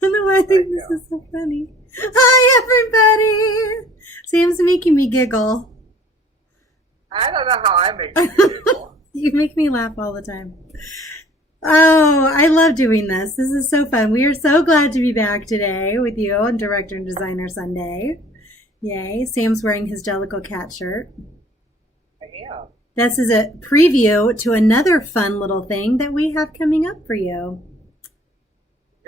don't know why I think this is so funny. Hi, everybody. Sam's making me giggle. I don't know how I make you giggle. You make me laugh all the time. Oh, I love doing this. This is so fun. We are so glad to be back today with you on Director and Designer Sunday. Yay. Sam's wearing his Jellicle Cat shirt. I am. This is a preview to another fun little thing that we have coming up for you.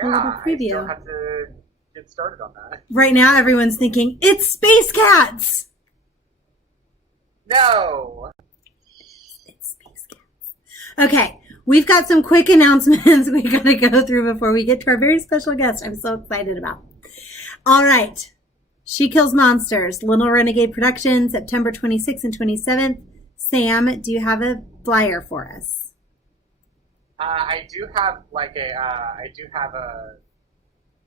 Yeah, I still have to get started on that. Right now, everyone's thinking, it's Space Cats! No! It's Space Cats. Okay, we've got some quick announcements we got to go through before we get to our very special guest I'm so excited about. All right. She Kills Monsters, Little Renegade Productions, September 26th and 27th. Sam, do you have a flyer for us? I do have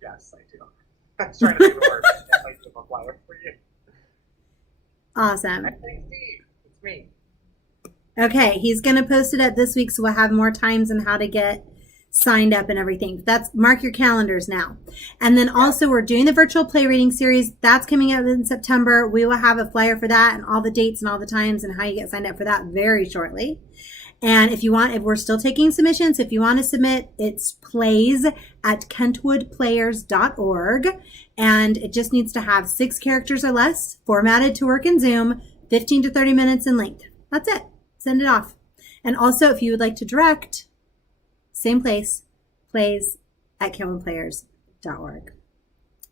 yes, I do. I was trying to think of the word. I do have a flyer for you. Awesome. I think Steve, it's me. Okay, he's going to post it up this week, so we'll have more times on how to get signed up and everything. Mark your calendars now. And then also we're doing the virtual play reading series. That's coming out in September. We will have a flyer for that and all the dates and all the times and how you get signed up for that very shortly. And if we're still taking submissions, if you want to submit, it's plays@kentwoodplayers.org. And it just needs to have 6 characters or less, formatted to work in Zoom, 15 to 30 minutes in length. That's it. Send it off. And also, if you would like to direct, same place, plays@kentwoodplayers.org.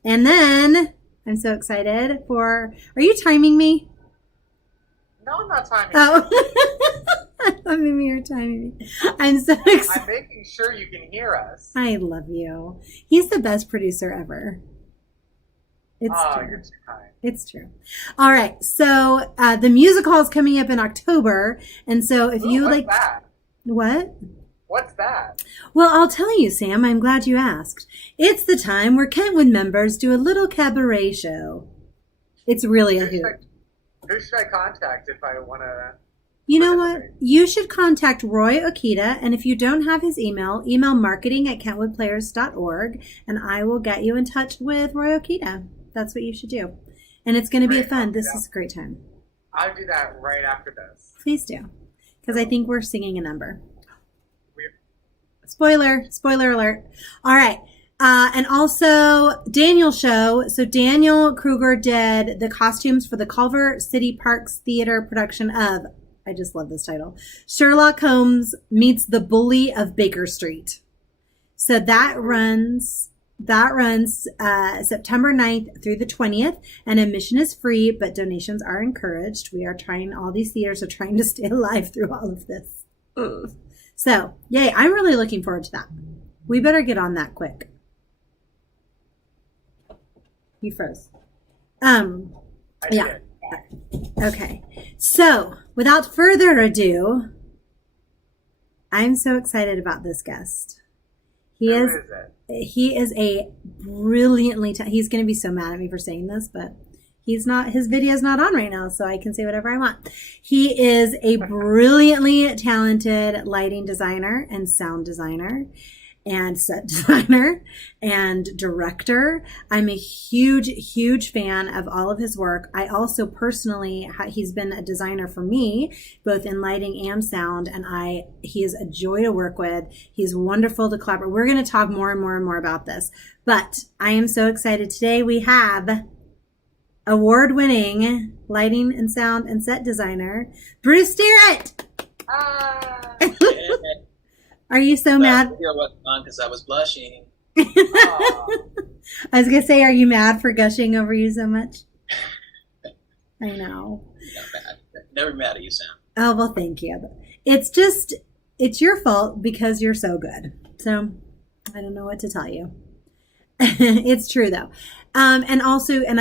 And then, I'm so excited are you timing me? No, I'm not timing. Oh. I thought maybe you were timing me. I'm so excited. I'm making sure you can hear us. I love you. He's the best producer ever. It's true. You're too kind. It's true. All right. So the music hall is coming up in October. And so if you what's like... that? What? What's that? Well, I'll tell you, Sam. I'm glad you asked. It's the time where Kentwood members do a little cabaret show. It's really a hoot. Who should I contact if I want to... You know what? You should contact Roy Okita, and if you don't have his email marketing@kentwoodplayers.org, and I will get you in touch with Roy Okita. That's what you should do. And it's going to be fun. This is a great time. I'll do that right after this. Please do, because I think we're singing a number. Weird. Spoiler alert. All right. And also Daniel's show. So Daniel Kruger did the costumes for the Culver City Parks Theater production of, I just love this title, Sherlock Holmes Meets the Bully of Baker Street. So that runs September 9th through the 20th, and admission is free, but donations are encouraged. We are trying, all these theaters are trying to stay alive through all of this. So, yay, I'm really looking forward to that. We better get on that quick. You froze. Yeah. Okay. So, without further ado, I'm so excited about this guest. He is a brilliantly he's going to be so mad at me for saying this, but his video's not on right now, so I can say whatever I want. He is a brilliantly talented lighting designer and sound designer and set designer and director. I'm a huge fan of all of his work. I also personally, he's been a designer for me, both in lighting and sound, and he is a joy to work with. He's wonderful to collaborate. We're going to talk more and more about this, but I am so excited. Today we have award-winning lighting and sound and set designer, Bruce Starrett. Are you so mad? Because I was blushing. I was going to say, are you mad for gushing over you so much? I know. Not bad. Never mad at you, Sam. Oh, well, thank you. It's your fault because you're so good. So I don't know what to tell you. It's true, though. And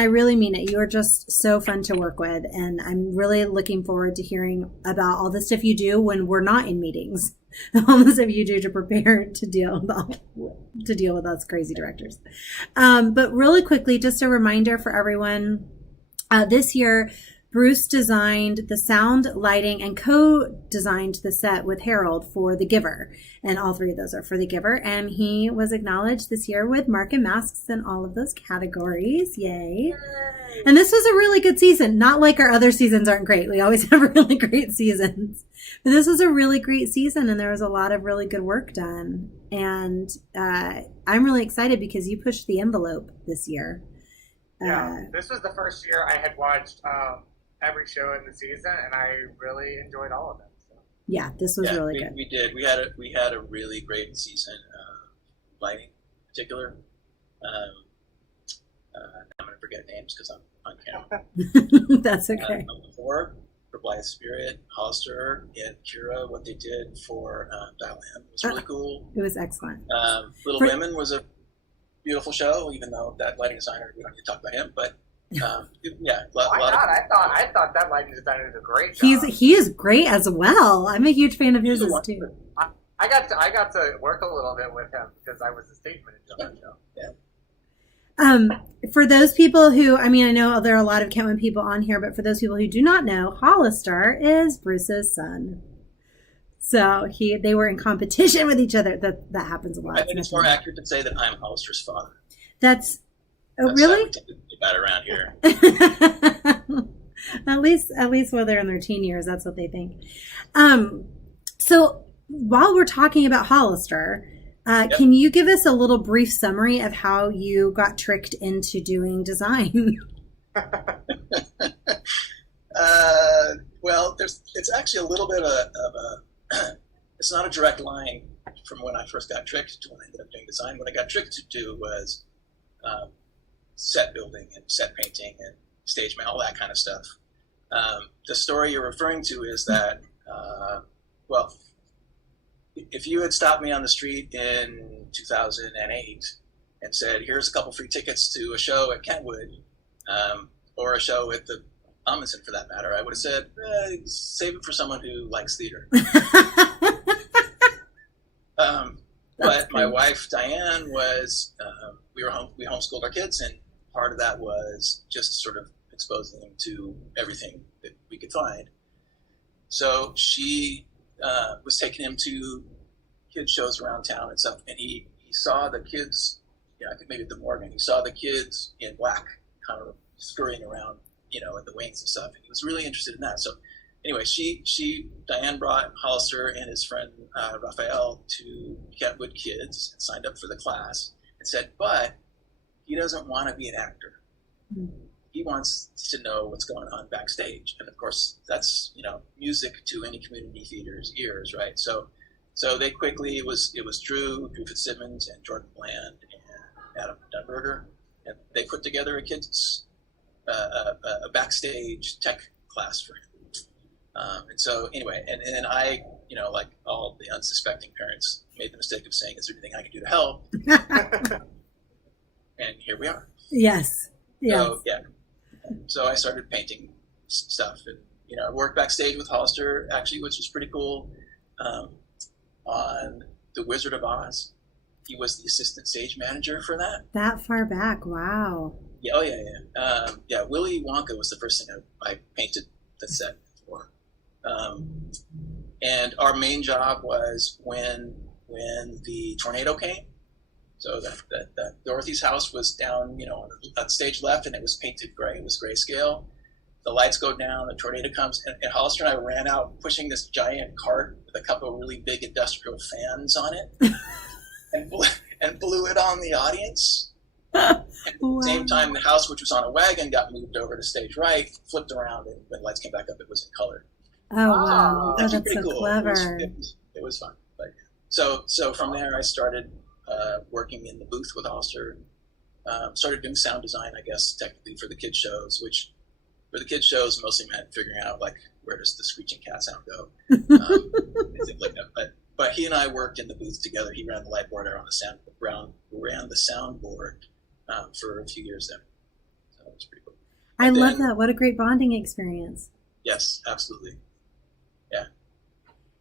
I really mean it. You are just so fun to work with. And I'm really looking forward to hearing about all the stuff you do when we're not in meetings. All the stuff you do to prepare to deal with us crazy directors. But really quickly, just a reminder for everyone, this year, Bruce designed the sound, lighting, and co-designed the set with Harold for The Giver. And all three of those are for The Giver. And he was acknowledged this year with Mark and Masks in all of those categories. Yay. And this was a really good season. Not like our other seasons aren't great. We always have really great seasons. But this was a really great season, and there was a lot of really good work done. And I'm really excited because you pushed the envelope this year. Yeah, this was the first year I had watched every show in the season, and I really enjoyed all of them. So. Yeah, this was really good. We did. We had a really great season. Lighting, in particular. I'm going to forget names because I'm on camera. That's okay. For Blythe Spirit, Hollister, and Kira, what they did for Dial M was really cool. It was excellent. Little Women was a beautiful show, even though that lighting designer, we don't need to talk about him, but yeah. I thought that lighting designer did a great job. He is great as well. I'm a huge fan of his too. I got to work a little bit with him because I was the stage manager on the show. Yeah. For those people who, I know there are a lot of Kentwood people on here, but for those people who do not know, Hollister is Bruce's son. So they were in competition with each other. That happens a lot. I think it's more accurate to say that I'm Hollister's father. That's really? About around here. At least while they're in their teen years, that's what they think. So while we're talking about Hollister, can you give us a little brief summary of how you got tricked into doing design? Well, it's actually a little bit of a it's not a direct line from when I first got tricked to when I ended up doing design. What I got tricked to do was set building and set painting and stage man, all that kind of stuff. The story you're referring to is that, well, if you had stopped me on the street in 2008 and said, here's a couple free tickets to a show at Kentwood, or a show at the Amundsen for that matter, I would have said, save it for someone who likes theater. But my wife, Diane, was, we homeschooled our kids, and part of that was just sort of exposing them to everything that we could find. So she was taking him to kids shows around town and stuff, and he saw the kids, I think maybe at the Morgan, he saw the kids in black kind of scurrying around, in the wings and stuff, and he was really interested in that. So anyway, Diane brought Hollister and his friend Raphael to Kentwood Kids and signed up for the class and said, but he doesn't want to be an actor. Mm-hmm. He wants to know what's going on backstage. And of course, that's, music to any community theater's ears, right? So they quickly, it was Drew Fitzsimmons and Jordan Bland and Adam Dunberger, and they put together a kids, a backstage tech class for him. And so anyway, and then I, like all the unsuspecting parents, made the mistake of saying, is there anything I can do to help? And here we are. Yes. So, yeah. So I started painting stuff, and I worked backstage with Hollister actually, which was pretty cool. On The Wizard of Oz, he was the assistant stage manager for that. That far back, wow. Yeah, oh yeah. Willy Wonka was the first thing I painted the set for, and our main job was when the tornado came. So that Dorothy's house was down, on the stage left, and it was painted gray. It was grayscale. The lights go down, the tornado comes, and Hollister and I ran out pushing this giant cart with a couple of really big industrial fans on it, and blew it on the audience. And at the same time, the house, which was on a wagon, got moved over to stage right, flipped around, and when the lights came back up, it was in color. Oh, wow. That's so cool. Clever. It was fun. But, so from there, I started working in the booth with Hollister. Started doing sound design, I guess, technically for the kids shows, which for the kids shows mostly meant figuring out where does the screeching cat sound go, things like that. But he and I worked in the booth together. He ran the light board, I ran the soundboard for a few years there. So it was pretty cool. I love that. What a great bonding experience. Yes, absolutely. Yeah.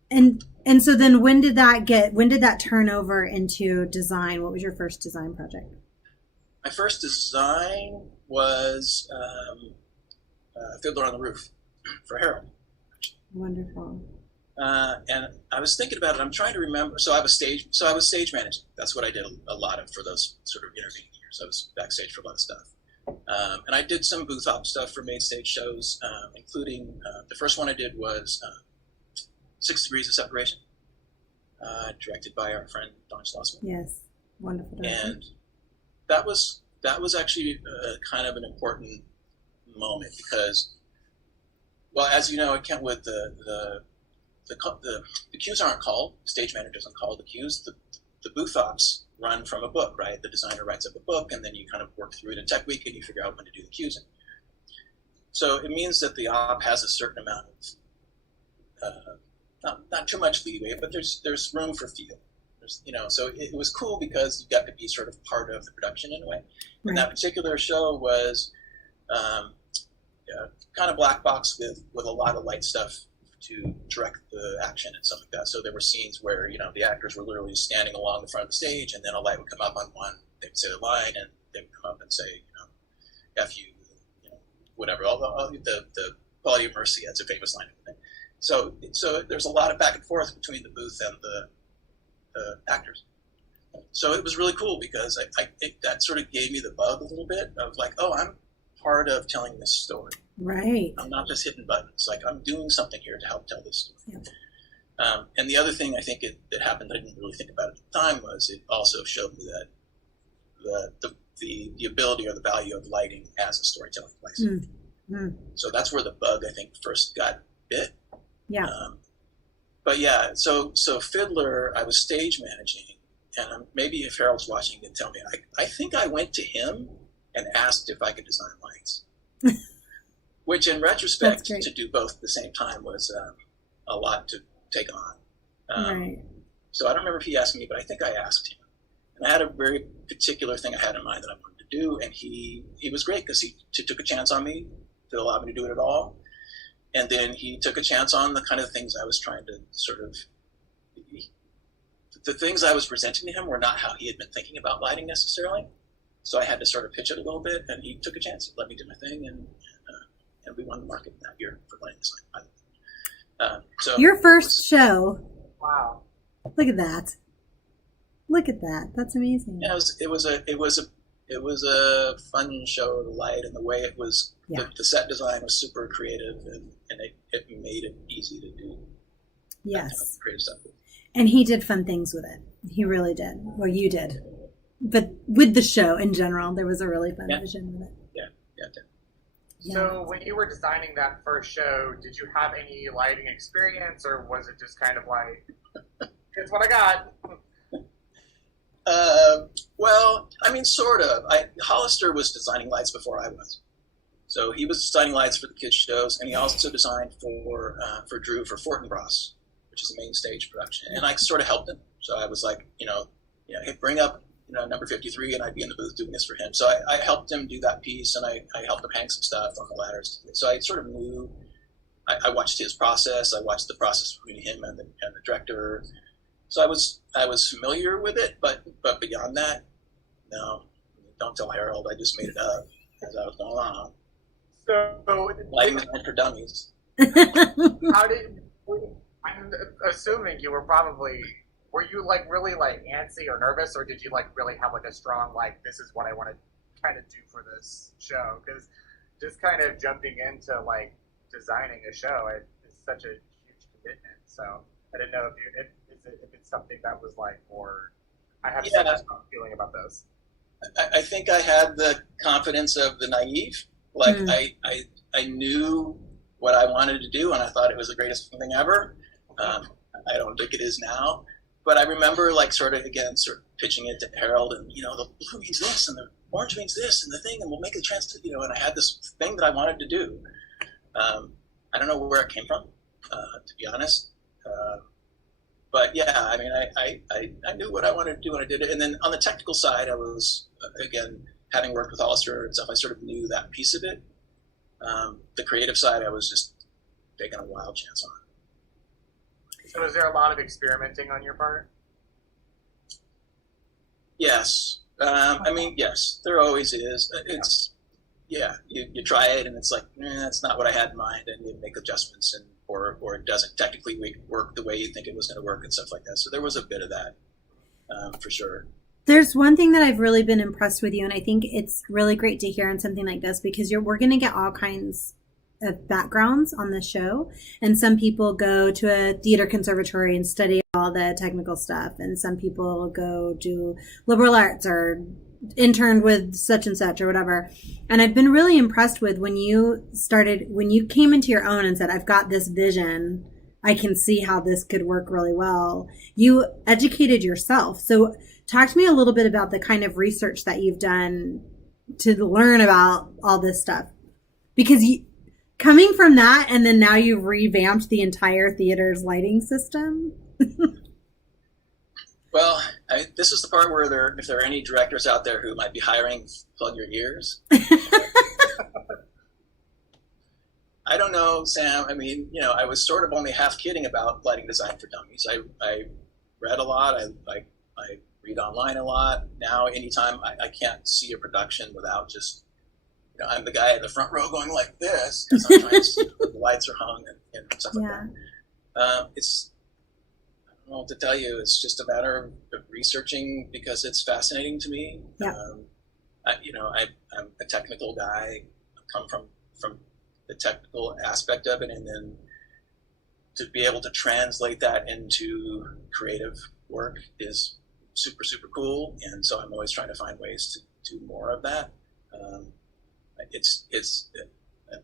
And so then when did that turn over into design? What was your first design project? My first design was Fiddler on the Roof for Harold. Wonderful. And I was thinking about it. I'm trying to remember. So I was stage managing. That's what I did a lot of for those sort of intervening years. I was backstage for a lot of stuff. And I did some booth op stuff for main stage shows, including the first one I did was 6 Degrees of Separation, directed by our friend Don Schlossman. Yes, wonderful. And that was actually kind of an important moment because, well, as you know, at Kentwood, the cues aren't called. Stage manager doesn't call the cues. The booth ops run from a book, right? The designer writes up a book, and then you kind of work through it in tech week, and you figure out when to do the cues in. So it means that the op has a certain amount of not too much leeway, but there's room for feel. So it was cool because you got to be sort of part of the production in a way. Right. And that particular show was kind of black box with a lot of light stuff to direct the action and stuff like that. So there were scenes where, the actors were literally standing along the front of the stage, and then a light would come up on one, they would say the line, and they would come up and say, F you, whatever. All the quality of mercy, that's a famous line. So there's a lot of back and forth between the booth and the actors. So it was really cool because that sort of gave me the bug a little bit of like, oh, I'm part of telling this story. Right. I'm not just hitting buttons. Like, I'm doing something here to help tell this story. Yeah. And the other thing I think that happened that I didn't really think about at the time was it also showed me that the ability or the value of lighting as a storytelling device. Mm. So that's where the bug, I think, first got bit. Yeah. But yeah, so Fiddler, I was stage managing, and maybe if Harold's watching, he can tell me. I think I went to him and asked if I could design lights. Which, in retrospect, to do both at the same time was a lot to take on. Right. So I don't remember if he asked me, but I think I asked him. And I had a very particular thing I had in mind that I wanted to do, and he was great because he took a chance on me to allow me to do it at all. And then he took a chance on the kind of things I was trying to sort of... The things I was presenting to him were not how he had been thinking about lighting necessarily. So I had to sort of pitch it a little bit, and he took a chance. He let me do my thing, and we won the market that year for lighting design. So your first show. Wow! Look at that! Look at that! That's amazing. Yeah, it was a fun show to light, and the way it was, the set design was super creative, and it made it easy to do. Yes. Kind of creative stuff. And he did fun things with it. He really did. Well, you did. But with the show in general, there was a really fun vision with it. Yeah. So when you were designing that first show, did you have any lighting experience, or was it just kind of like, here's what I got? Well, I mean, sort of. Hollister was designing lights before I was. So he was designing lights for the kids' shows, and he also designed for Drew for Fortinbras, which is a main stage production. And I sort of helped him. So I was like, hey, bring up number 53, and I'd be in the booth doing this for him. So I helped him do that piece, and I helped him hang some stuff on the ladders. So I sort of knew, I watched his process. I watched the process between him and the director. So I was familiar with it, but beyond that, no, don't tell Harold. I just made it up as I was going on. So lighting is meant for dummies. I'm assuming you were probably... Were you really antsy or nervous, or did you really have a strong this is what I want to kind of do for this show? Because just kind of jumping into designing a show is such a huge commitment. So I didn't know if it's something that was or I have such a strong feeling about this. I think I had the confidence of the naive. I knew what I wanted to do, and I thought it was the greatest thing ever. I don't think it is now. But I remember sort of pitching it to Harold, and the blue means this, and the orange means this, and the thing, and we'll make it and I had this thing that I wanted to do. I don't know where it came from, to be honest. But yeah, I mean, I knew what I wanted to do when I did it. And then on the technical side, I was, again, having worked with Hollister and stuff, I sort of knew that piece of it. The creative side, I was just taking a wild chance on. So is there a lot of experimenting on your part? Yes. I mean, yes, there always is. you try it and it's like, that's not what I had in mind, and you make adjustments, and or it doesn't technically work the way you think it was going to work and stuff like that. So there was a bit of that, for sure. There's one thing that I've really been impressed with you, and I think it's really great to hear on something like this, because we're going to get all kinds of backgrounds on the show. And some people go to a theater conservatory and study all the technical stuff. And some people go do liberal arts or interned with such and such or whatever. And I've been really impressed with when you came into your own and said, I've got this vision, I can see how this could work really well. You educated yourself. So talk to me a little bit about the kind of research that you've done to learn about all this stuff. Because coming from that, and then now you've revamped the entire theater's lighting system. Well, this is the part where if there are any directors out there who might be hiring, plug your ears. I don't know, Sam. I mean, I was sort of only half kidding about lighting design for dummies. I read a lot. I read online a lot. Now, anytime I can't see a production without just, I'm the guy in the front row going like this because I'm trying to see where the lights are hung and stuff like that. I don't know what to tell you. It's just a matter of researching because it's fascinating to me. Yeah. I'm a technical guy. I come from the technical aspect of it, and then to be able to translate that into creative work is super, super cool. And so I'm always trying to find ways to do more of that.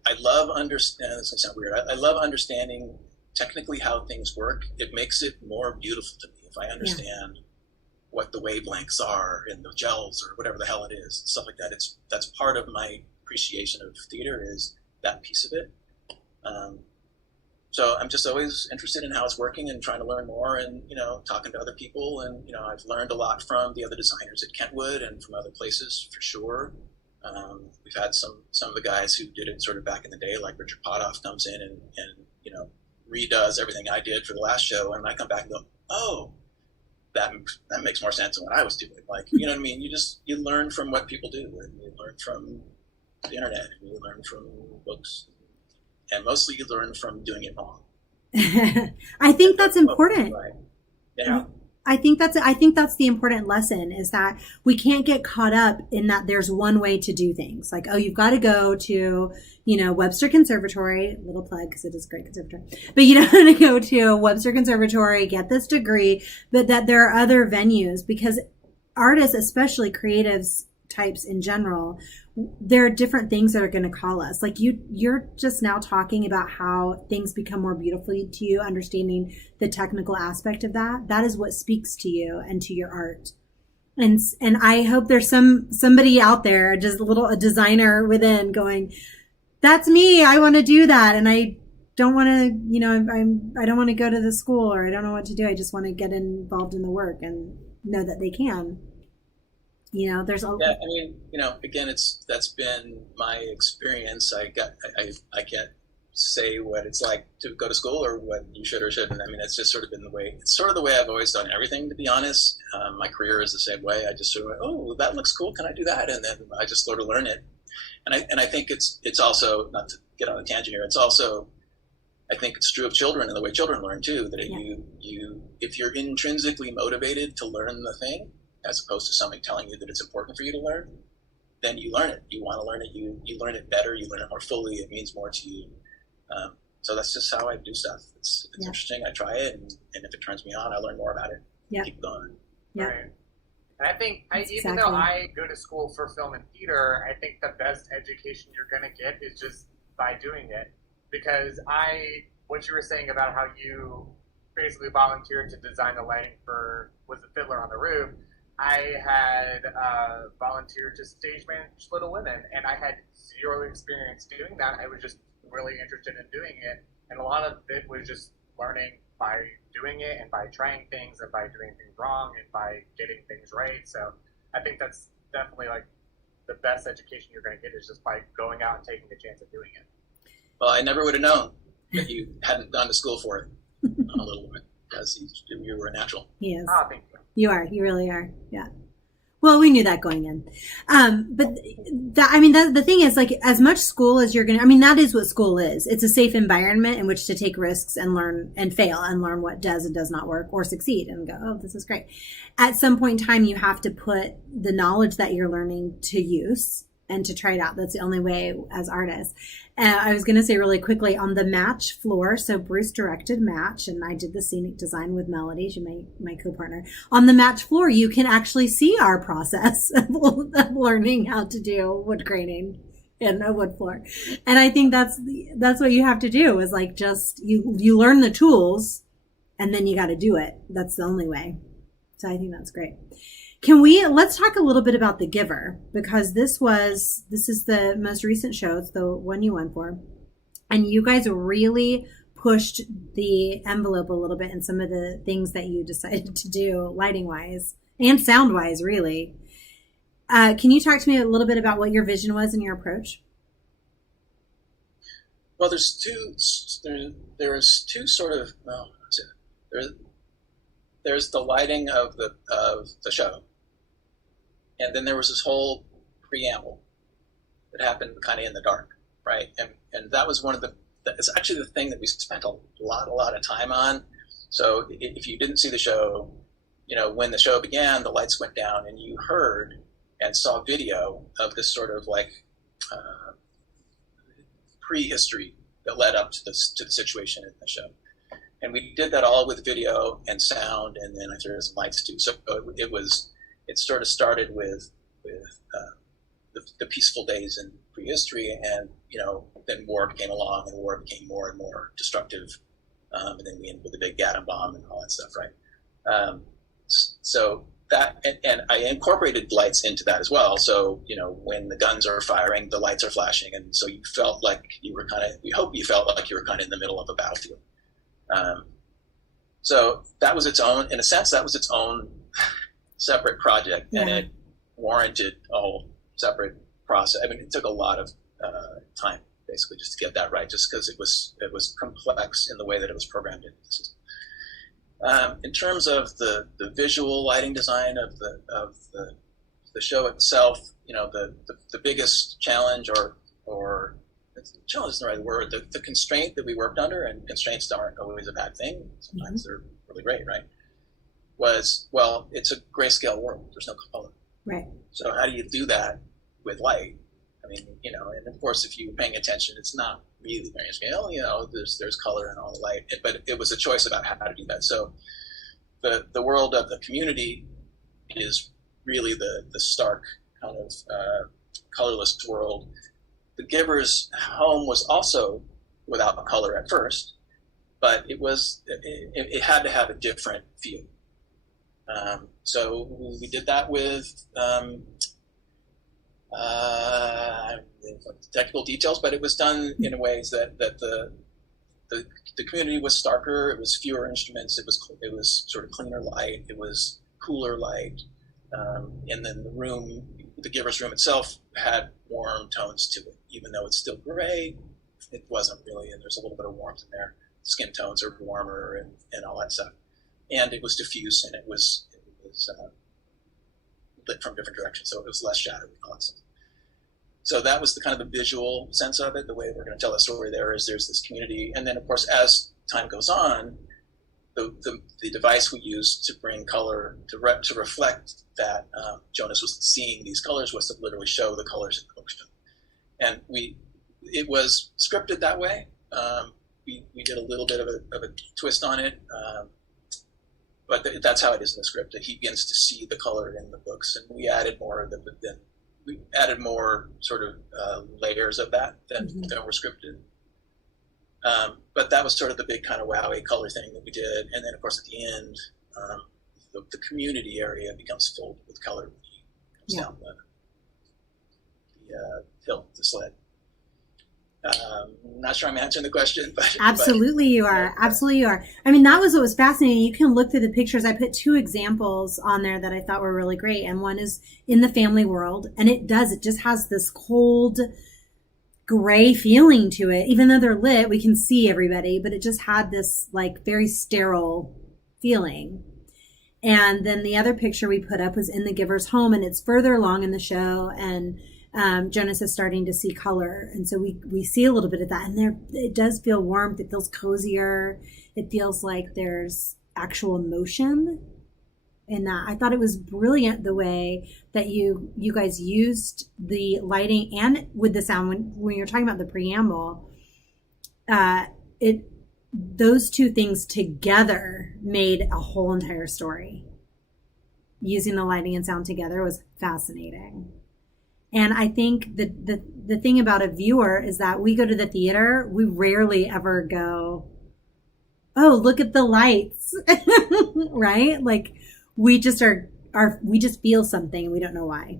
I love understanding. This is gonna sound weird. I love understanding technically how things work. It makes it more beautiful to me if I understand what the wavelengths are in the gels or whatever the hell it is, stuff like that. That's part of my appreciation of theater, is that piece of it. So I'm just always interested in how it's working and trying to learn more, and talking to other people, and I've learned a lot from the other designers at Kentwood and from other places for sure. We've had some of the guys who did it sort of back in the day, like Richard Potoff comes in and redoes everything I did for the last show, and I come back and go, oh, that makes more sense than what I was doing. Like, you know what I mean? You learn from what people do, and you learn from the internet, and you learn from books, and mostly you learn from doing it wrong. I think that's important. Right. Yeah. I think that's the important lesson, is that we can't get caught up in that there's one way to do things. Like, oh, you've got to go to, Webster Conservatory, little plug because it is a great conservatory, but you don't want to go to Webster Conservatory, get this degree, but that there are other venues, because artists, especially creatives types in general, there are different things that are going to call us. Like you're just now talking about how things become more beautiful to you, understanding the technical aspect of that. That is what speaks to you and to your art. And I hope there's somebody out there, just a designer within, going, that's me. I want to do that. And I don't want to, I don't want to go to the school, or I don't know what to do. I just want to get involved in the work and know that they can. There's a again, that's been my experience. I can't say what it's like to go to school or what you should or shouldn't. I mean, it's just sort of been the way I've always done everything, to be honest. My career is the same way. I just sort of, oh, that looks cool. Can I do that? And then I just sort of learn it. And I think it's also, not to get on a tangent here, it's also, I think it's true of children and the way children learn too, that if you're intrinsically motivated to learn the thing, as opposed to something telling you that it's important for you to learn, then you learn it. You want to learn it. You learn it better. You learn it more fully. It means more to you. So that's just how I do stuff. It's interesting. I try it, and if it turns me on, I learn more about it. Keep going. Yeah. Right. And I think, even though I go to school for film and theater, I think the best education you're going to get is just by doing it. Because what you were saying about how you basically volunteered to design the lighting for, was the Fiddler on the Roof, I had volunteered to stage manage Little Women, and I had zero experience doing that. I was just really interested in doing it, and a lot of it was just learning by doing it, and by trying things, and by doing things wrong, and by getting things right. So I think that's definitely like the best education you're going to get, is just by going out and taking the chance of doing it. Well, I never would have known that you hadn't gone to school for it on a Little Woman, because you were a natural. He is. Oh, thank you. You are. You really are. Yeah. Well, we knew that going in. But the thing is, like, as much school as you're going to, I mean, that is what school is. It's a safe environment in which to take risks and learn and fail and learn what does and does not work, or succeed and go, oh, this is great. At some point in time, you have to put the knowledge that you're learning to use and to try it out. That's the only way as artists. I was going to say really quickly on the match floor. So Bruce directed Match, and I did the scenic design with Melody, she's my co-partner. On the Match floor, you can actually see our process of learning how to do wood grating in a wood floor. And I think that's what you have to do, is like, just you learn the tools and then you got to do it. That's the only way. So I think that's great. Let's talk a little bit about The Giver, because this is the most recent show. It's the one you won for. And you guys really pushed the envelope a little bit in some of the things that you decided to do lighting wise and sound wise, really. Can you talk to me a little bit about what your vision was and your approach? Well, there's two sort of, there's the lighting of the show. And then there was this whole preamble that happened kind of in the dark, right? And that was it's actually the thing that we spent a lot of time on. So if you didn't see the show, when the show began, the lights went down and you heard and saw video of this sort of like prehistory that led up to the situation in the show. And we did that all with video and sound, and then I threw some lights too. So it sort of started with the peaceful days in prehistory, and then war came along, and war became more and more destructive, and then we ended with the big atom bomb and all that stuff, right? So that, and I incorporated lights into that as well. So when the guns are firing, the lights are flashing, and so you felt like you were we hope you felt like you were kind of in the middle of a battlefield. So that was its own separate project, and it warranted a whole separate process. I mean, it took a lot of time, basically, just to get that right, just because it was complex in the way that it was programmed into the system. In terms of the visual lighting design of the show itself, the biggest challenge, or challenge isn't the right word, the constraint that we worked under, and constraints aren't always a bad thing. Sometimes they're really great, right? It's a grayscale world. There's no color. Right. So how do you do that with light? I mean, and of course, if you're paying attention, it's not really grayscale. There's color and all the light, but it was a choice about how to do that. So the world of the community is really the stark kind of colorless world. The Giver's home was also without color at first, but it had to have a different feel. So we did that with technical details, but it was done in ways that the community was starker. It was fewer instruments. It was sort of cleaner light. It was cooler light, and then the Giver's room itself had warm tones to it, even though it's still gray. It wasn't really, and there's a little bit of warmth in there. Skin tones are warmer and all that stuff, and it was diffuse, and it was lit from different directions, so it was less shadowy and all that stuff. So that was the kind of the visual sense of it. The way we're going to tell the story there is there's this community, and then of course as time goes on, the device we used to bring color to reflect that Jonas was seeing these colors was to literally show the colors in motion, and it was scripted that way. We did a little bit of a twist on it, but that's how it is in the script. That he begins to see the color in the books, and we added more sort of layers of that than were scripted. But that was sort of the big kind of wowie color thing that we did, and then of course at the end, the community area becomes filled with color when he comes down the hill, the sled. Not sure I'm answering the question, but absolutely you are. Absolutely you are. I mean, that was what was fascinating. You can look through the pictures. I put 2 examples on there that I thought were really great, and one is in the family world, and it just has this cold gray feeling to it. Even though they're lit, we can see everybody, but it just had this like very sterile feeling. And then the other picture we put up was in the giver's home, and it's further along in the show, and Jonas is starting to see color, and so we see a little bit of that, and there it does feel warmth. It feels cozier. It feels like there's actual emotion in that. I thought it was brilliant the way that you guys used the lighting and with the sound when you're talking about the preamble. Those two things together made a whole entire story. Using the lighting and sound together was fascinating. And I think the thing about a viewer is that we go to the theater, we rarely ever go, oh, look at the lights, right? Like we just we just feel something and we don't know why.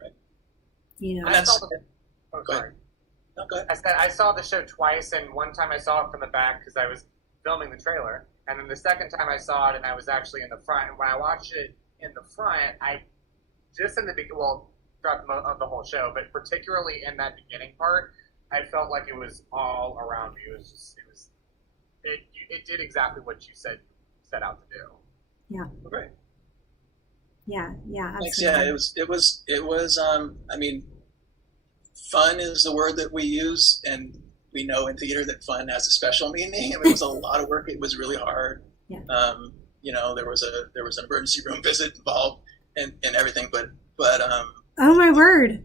Right. Sorry. No, go ahead. I saw the show twice, and one time I saw it from the back because I was filming the trailer, and then the second time I saw it, and I was actually in the front. And when I watched it in the front, throughout the whole show, but particularly in that beginning part, I felt like it was all around me. It did exactly what you set out to do. Yeah. Right. Yeah. Absolutely. Thanks. Yeah, it was. I mean, fun is the word that we use, and we know in theater that fun has a special meaning. I mean, it was a lot of work. It was really hard. Yeah. There was an emergency room visit involved and everything, but oh my word!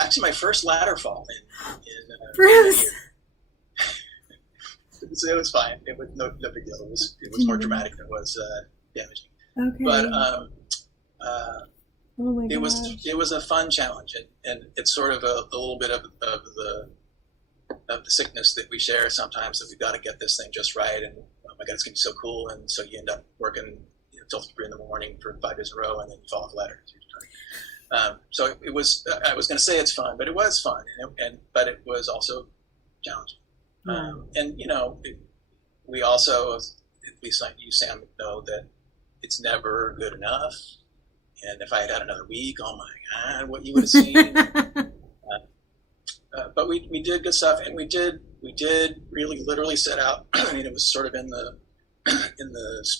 Actually, my first ladder fall in Bruce. It was fine. It was no big deal. It was more dramatic than it was damaging. Okay. But oh my it was a fun challenge, and it's sort of a little bit of the sickness that we share sometimes, that we've got to get this thing just right, and oh my God, it's gonna be so cool, and so you end up working till 3 in the morning for 5 days in a row, and then you fall off the ladder. So it was. I was going to say it's fun, but it was fun, but it was also challenging. We also, at least like you, Sam, know that it's never good enough. And if I had another week, oh my God, what you would have seen. But we did good stuff, and we did really literally set out. I mean, it was sort of in the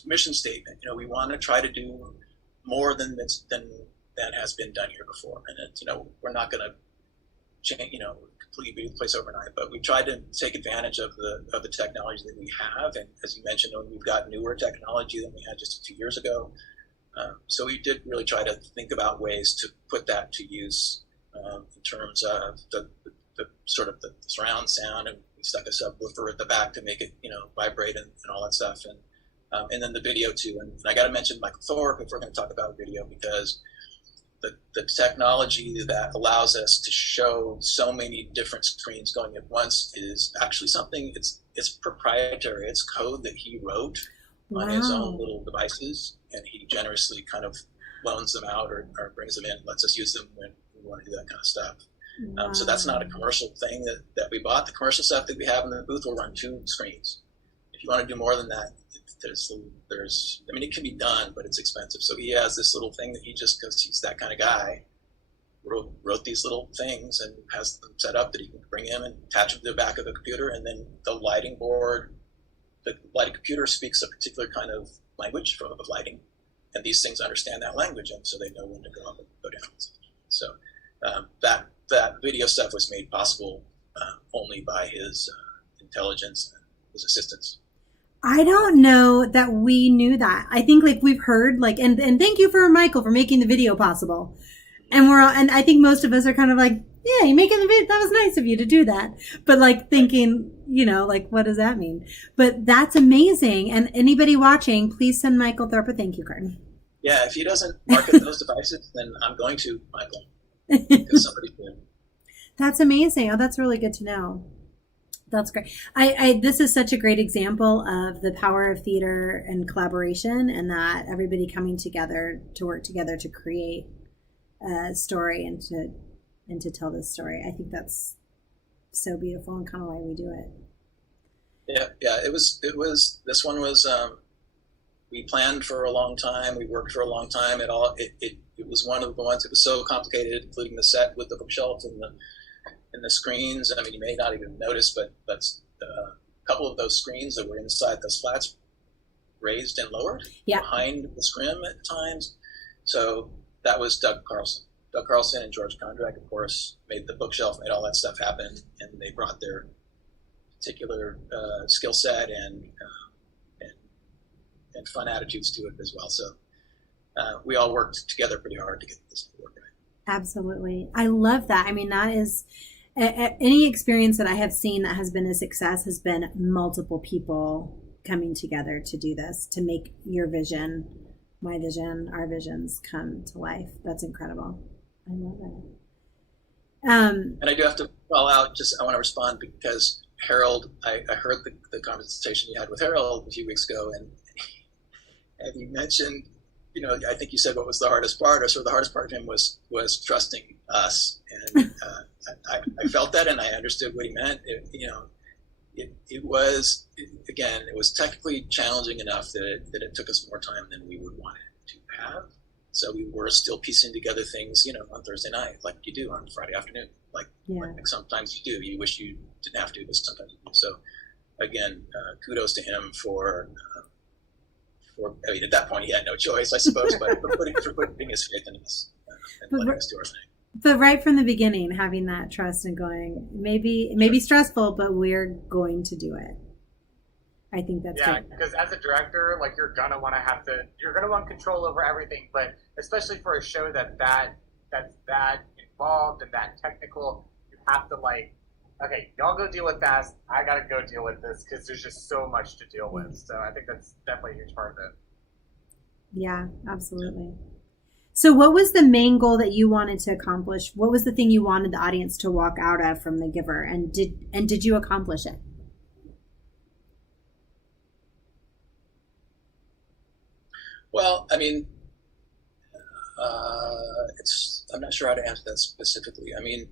mission statement. We want to try to do more than has been done here before, and we're not going to change, completely be the place overnight. But we tried to take advantage of the technology that we have, and as you mentioned, we've got newer technology than we had just a few years ago. So we did really try to think about ways to put that to use in terms of the sort of the surround sound, and we stuck a subwoofer at the back to make it vibrate and all that stuff, and then the video too. And I got to mention Michael Thorpe if we're going to talk about video, because the technology that allows us to show so many different screens going at once is actually something. It's proprietary. It's code that he wrote on his own little devices, and he generously kind of loans them out or brings them in, lets us use them when we want to do that kind of stuff. So that's not a commercial thing that we bought. The commercial stuff that we have in the booth will run 2 screens. If you want to do more than that, it can be done, but it's expensive. So he has this little thing that he just, because he's that kind of guy, wrote these little things and has them set up that he can bring in and attach them to the back of the computer, and then the lighting board. The lighting computer speaks a particular kind of language of lighting, and these things understand that language, and so they know when to go up and go down. So that video stuff was made possible only by his intelligence and his assistance. I don't know that we knew that. I think we've heard and thank you for Michael for making the video possible. And and I think most of us are kind of like, yeah, you're making the video. That was nice of you to do that. But thinking, what does that mean? But that's amazing. And anybody watching, please send Michael Thorpe a thank you card. Yeah, if he doesn't market those devices, then I'm going to, Michael, because somebody did. That's amazing. Oh, that's really good to know. That's great. This is such a great example of the power of theater and collaboration, and that everybody coming together to work together to create a story and to tell this story. I think that's so beautiful and kind of why we do it. Yeah. It was. This one was. We planned for a long time. We worked for a long time. It was one of the ones. It was so complicated, including the set with the bookshelf and the screens. I mean, you may not even notice, but that's a couple of those screens that were inside those flats raised and lowered Yeah. behind the scrim at times. So that was Doug Carlson. Doug Carlson and George Kondrack, of course, made the bookshelf, made all that stuff happen, and they brought their particular skill set and fun attitudes to it as well. So we all worked together pretty hard to get this to work right. Absolutely. I love that. I mean, that is any experience that I have seen that has been a success has been multiple people coming together to do this, to make your vision, my vision, our visions come to life. That's incredible. I love it. And I do have to call out, I want to respond because Harold, I heard the conversation you had with Harold a few weeks ago, and you mentioned, I think you said what was the hardest part, or sort of the hardest part of him was trusting us. And I felt that, and I understood what he meant. It was technically challenging enough that it took us more time than we would want it to have. So we were still piecing together things, on Thursday night, like you do on Friday afternoon. Like sometimes you do. You wish you didn't have to, but sometimes you do. So again, kudos to him for at that point he had no choice, I suppose, but for putting his faith in us and letting us do our thing. But right from the beginning, having that trust and going, maybe it may be stressful, but we're going to do it. I think that's good. Because as a director, like you're gonna want control over everything, but especially for a show that's that involved and that technical, you have to okay, y'all go deal with that. I gotta go deal with this because there's just so much to deal with. So I think that's definitely a huge part of it. Yeah, absolutely. So what was the main goal that you wanted to accomplish? What was the thing you wanted the audience to walk out of from The Giver? And did you accomplish it? Well, I mean, I'm not sure how to answer that specifically. I mean,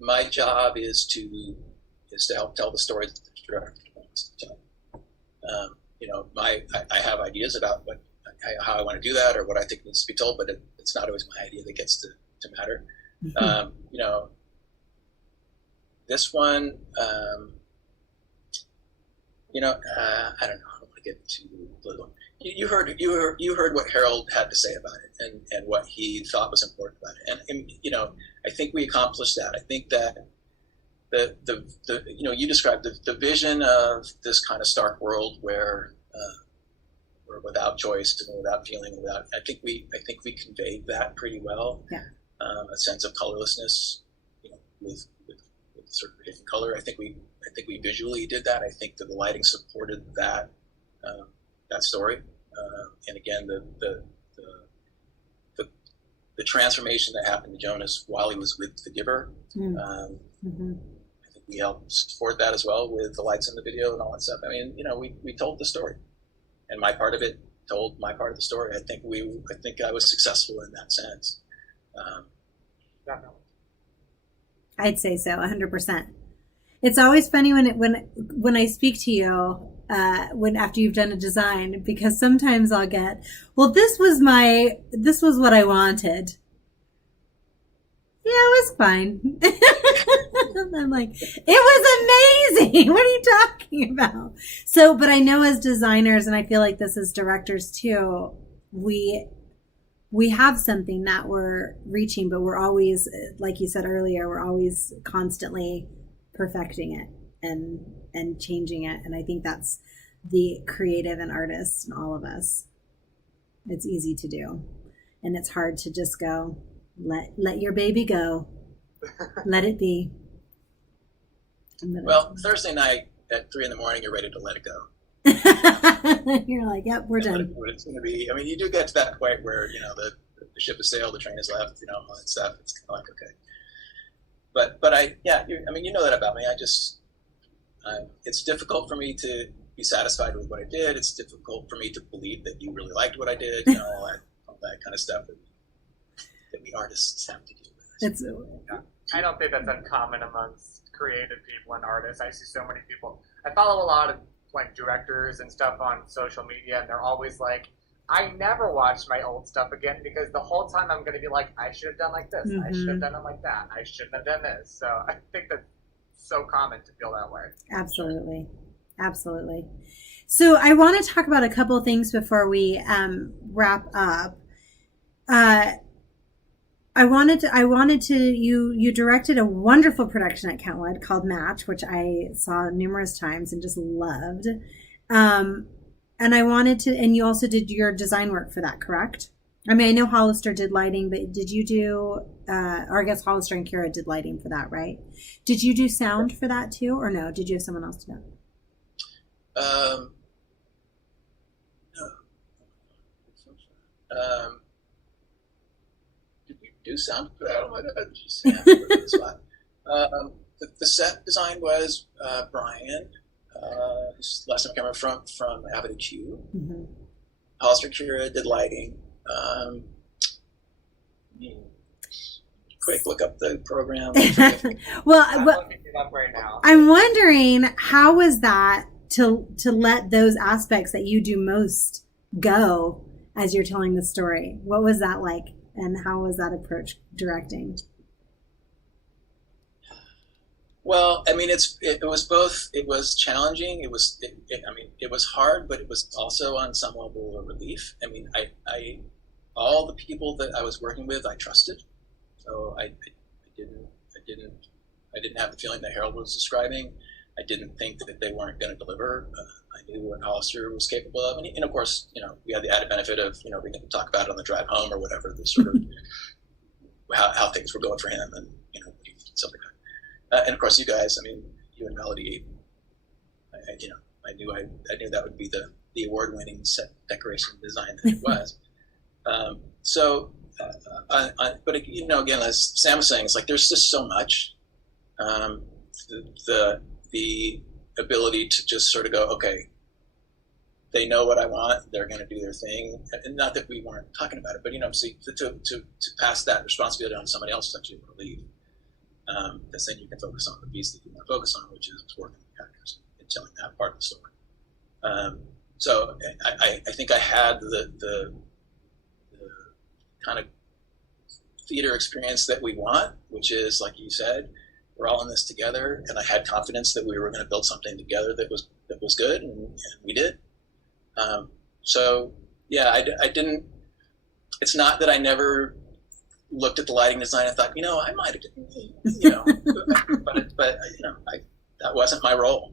my job is to help tell the story that the director wants to tell. I have ideas about how I want to do that or what I think needs to be told, but it's not always my idea that gets to matter. Mm-hmm. This one, I don't know. I don't want to get too political. You heard what Harold had to say about it and what he thought was important about it, and I think we accomplished that. I think that the you described the vision of this kind of stark world where we're without choice and without feeling, I think we conveyed that pretty well. Yeah. A sense of colorlessness, with sort of hidden color. I think we visually did that. I think that the lighting supported that story, and again the transformation that happened to Jonas while he was with The Giver. Mm-hmm. I think we helped support that as well with the lights in the video and all that stuff. I mean, we told the story, and my part of it told my part of the story. I think I was successful in that sense. Definitely. I'd say so, 100%. It's always funny when I speak to you after you've done a design, because sometimes I'll get, well, this was what I wanted. Yeah, it was fine. I'm like, it was amazing. What are you talking about? So, but I know as designers, and I feel like this as directors too, we have something that we're reaching, but we're always, like you said earlier, we're always constantly perfecting it and changing it. And I think that's the creative and artist in all of us. It's easy to do. And it's hard to just go, let your baby go. Let it be. Well, Thursday night at 3 a.m, you're ready to let it go. You're like, yep, we're done. What it's going to be. I mean, you do get to that point where, the ship has sailed, the train has left, all that stuff. It's kind of like, okay. But you know that about me. It's difficult for me to be satisfied with what I did. It's difficult for me to believe that you really liked what I did, all that kind of stuff that we artists have to do with. I don't think that's uncommon amongst creative people and artists. I see so many people. I follow a lot of directors and stuff on social media, and they're always like, I never watch my old stuff again because the whole time I'm going to be like, I should have done like this. Mm-hmm. I should have done it like that. I shouldn't have done this. So I think that's so common to feel that way. Absolutely. Absolutely. So I want to talk about a couple of things before we wrap up. You directed a wonderful production at Kentwood called Match, which I saw numerous times and just loved. And you also did your design work for that, correct? I mean, I know Hollister did lighting, but did you do, or I guess Hollister and Kira did lighting for that, right? Did you do sound for that too, or no? Did you have someone else do that? No. Did we do sound for that? Oh my God, just, yeah, the set design was Brian, who's last time coming from Avenue Q. Mm-hmm. Hollister Kira did lighting. Quick look up the program. Well, I'm looking it up right now. I'm wondering, how was that to let those aspects that you do most go as you're telling the story? What was that like, and how was that approach directing? Well, I mean, it was both. It was challenging. It was hard, but it was also on some level a relief. I mean, I all the people that I was working with, I trusted. So I didn't have the feeling that Harold was describing. I didn't think that they weren't going to deliver. I knew what Hollister was capable of, and of course, we had the added benefit of we can talk about it on the drive home or whatever, the sort of how things were going for him, and something like that. And of course, you guys. I mean, you and Melody. I knew that would be the award-winning set decoration design that it was. But again, as Sam was saying, it's like there's just so much. The ability to just sort of go, okay, they know what I want, they're going to do their thing, and not that we weren't talking about it, but to pass that responsibility on somebody else is actually a relief, because then you can focus on the piece that you want to focus on, which is working with characters and telling that part of the story. So I think I had the kind of theater experience that we want, which is, like you said, we're all in this together, and I had confidence that we were going to build something together that was good, and we did. So yeah, I didn't. It's not that I never looked at the lighting design and thought, I might have, but that wasn't my role,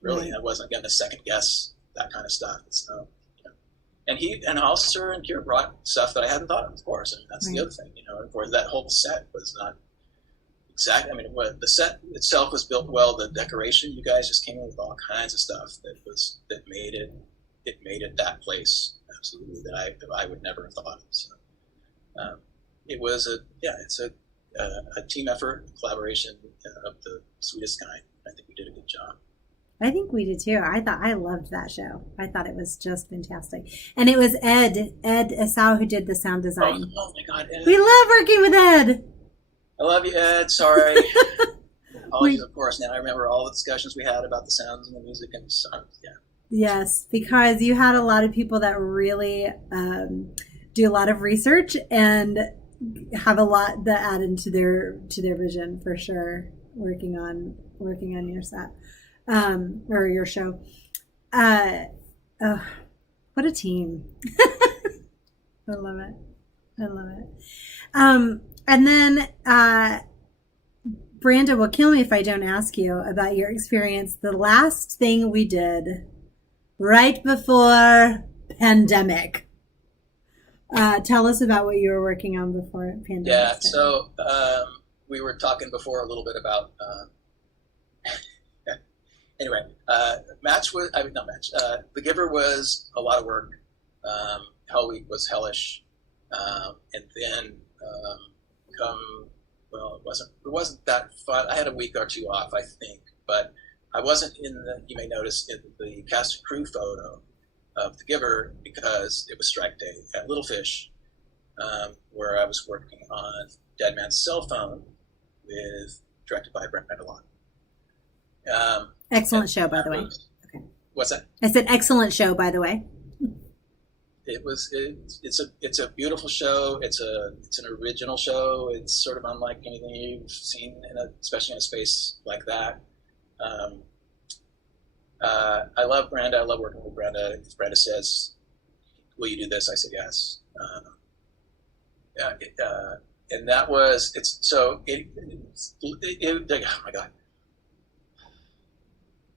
really. I wasn't going to second guess that kind of stuff. So, and Hollister and Kira brought stuff that I hadn't thought of course. I mean, that's right. The other thing, where that whole set was not exactly. I mean, the set itself was built well. The decoration, you guys just came in with all kinds of stuff that made it that place absolutely that I would never have thought of. So it was it's a team effort, collaboration of the sweetest kind. I think we did a good job. I think we did too. I loved that show. I thought it was just fantastic. And it was Ed Asau who did the sound design. Oh my God, Ed. We love working with Ed. I love you, Ed. Sorry. Apologies, of course. Now I remember all the discussions we had about the sounds and the music and sound. Yeah. Yes, because you had a lot of people that really do a lot of research and have a lot that add into their vision for sure. Working on your set. Or your show. What a team. I love it. And then Branda will kill me if I don't ask you about your experience. The last thing we did right before pandemic. Tell us about what you were working on before pandemic. Yeah, so we were talking before a little bit about anyway, The Giver was a lot of work. Hell Week was hellish, and then it wasn't that fun. I had a week or two off, I think, but I wasn't you may notice in the cast and crew photo of The Giver because it was strike day at Little Fish, where I was working on Dead Man's Cell Phone directed by Brent Mendelon. Excellent show, by the way. Okay. What's that? I said excellent show, by the way. It's a beautiful show. It's an original show. It's sort of unlike anything you've seen, especially in a space like that. I love Brenda. I love working with Brenda. If Brenda says, "Will you do this?" I said yes. And that was it's so oh my god,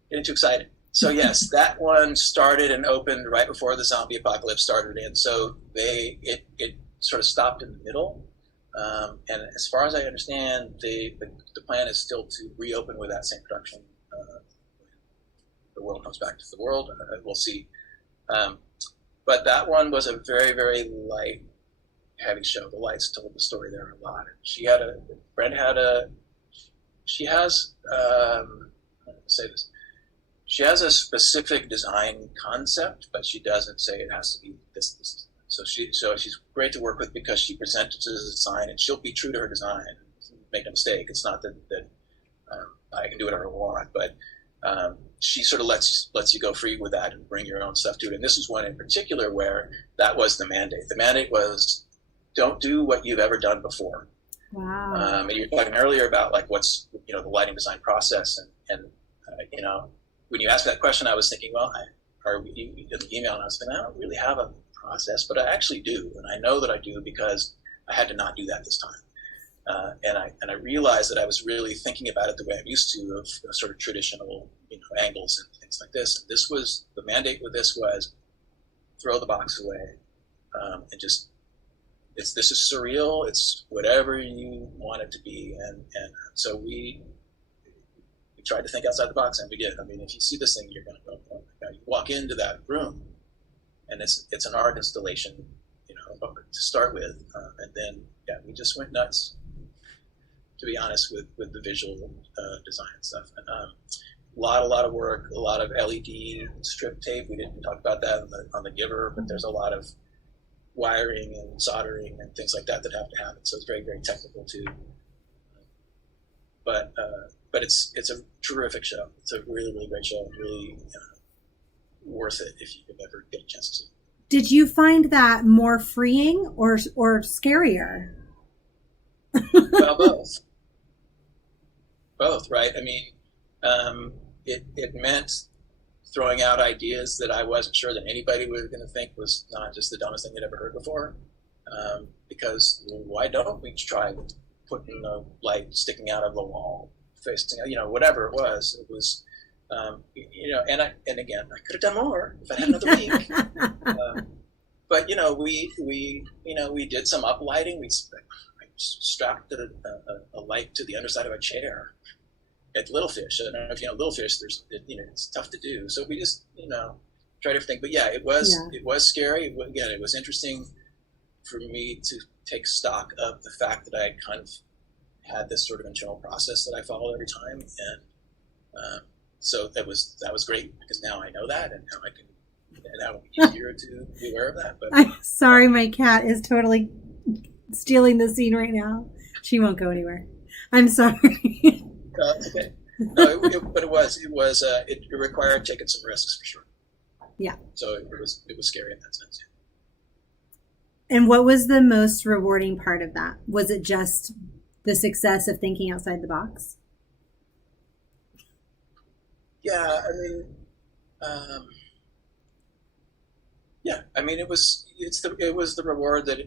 getting too excited. So yes, that one started and opened right before the zombie apocalypse started, and so it sort of stopped in the middle. And as far as I understand, the plan is still to reopen with that same production. The world comes back to the world. We'll see. But that one was a very, very light, heavy show. The lights told the story there a lot. Brenda had a, she has, say this, she has a specific design concept, but she doesn't say it has to be this. So she's great to work with because she presents it as a design, and she'll be true to her design. Make no mistake. It's not that I can do whatever I want, but she sort of lets you go free with that and bring your own stuff to it. And this is one in particular where that was the mandate. The mandate was, don't do what you've ever done before. Wow. And you were talking earlier about like what's the lighting design process, and when you asked that question, I was thinking, well, in the email, and I was thinking, I don't really have a process, but I actually do, and I know that I do because I had to not do that this time. And I realized that I was really thinking about it the way I'm used to, of sort of traditional angles and things like this. And this was the mandate with this was throw the box away, and just this is surreal. It's whatever you want it to be, and so we tried to think outside the box, and we did. I mean, if you see this thing, you're going to go, oh my God. You walk into that room, and it's an art installation, to start with, and then we just went nuts, to be honest, with the visual design stuff. And a lot of work, a lot of LED strip tape. We didn't talk about that on the Giver, but there's a lot of wiring and soldering and things like that have to happen. So it's very, very technical too. But it's a terrific show. It's a really, really great show. Really worth it if you can ever get a chance to see it. Did you find that more freeing or scarier? Well, both, right? I mean, it meant throwing out ideas that I wasn't sure that anybody was going to think was not just the dumbest thing they'd ever heard before. Because why don't we try putting a light sticking out of the wall, facing, whatever it was. It was, and again, I could have done more if I had another week. But we did some uplighting. I strapped a light to the underside of a chair at Little Fish. I don't know if you know Little Fish. It's tough to do. So we just tried everything. But yeah, it was scary. It was interesting for me to take stock of the fact that I had kind of had this sort of internal process that I follow every time, and so that was great because now I know that, and now it'll be easier to be aware of that. But I'm sorry, my cat is totally stealing the scene right now. She won't go anywhere. I'm sorry. Okay. No, but it required taking some risks for sure. Yeah. So it was scary in that sense. And what was the most rewarding part of that? Was it just the success of thinking outside the box? Yeah, I mean, it was the reward that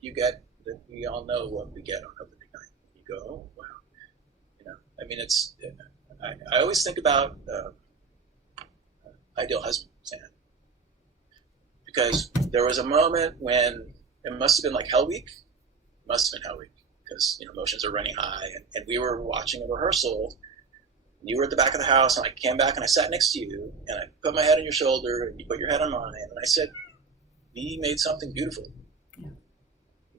you get, that we all know what we get on opening night. You go, oh, wow, I mean, I always think about Ideal Husband, because there was a moment when it must have been like Hell Week. Because emotions are running high, and we were watching a rehearsal. And you were at the back of the house, and I came back and I sat next to you, and I put my head on your shoulder, and you put your head on mine, and I said, "We made something beautiful." Yeah.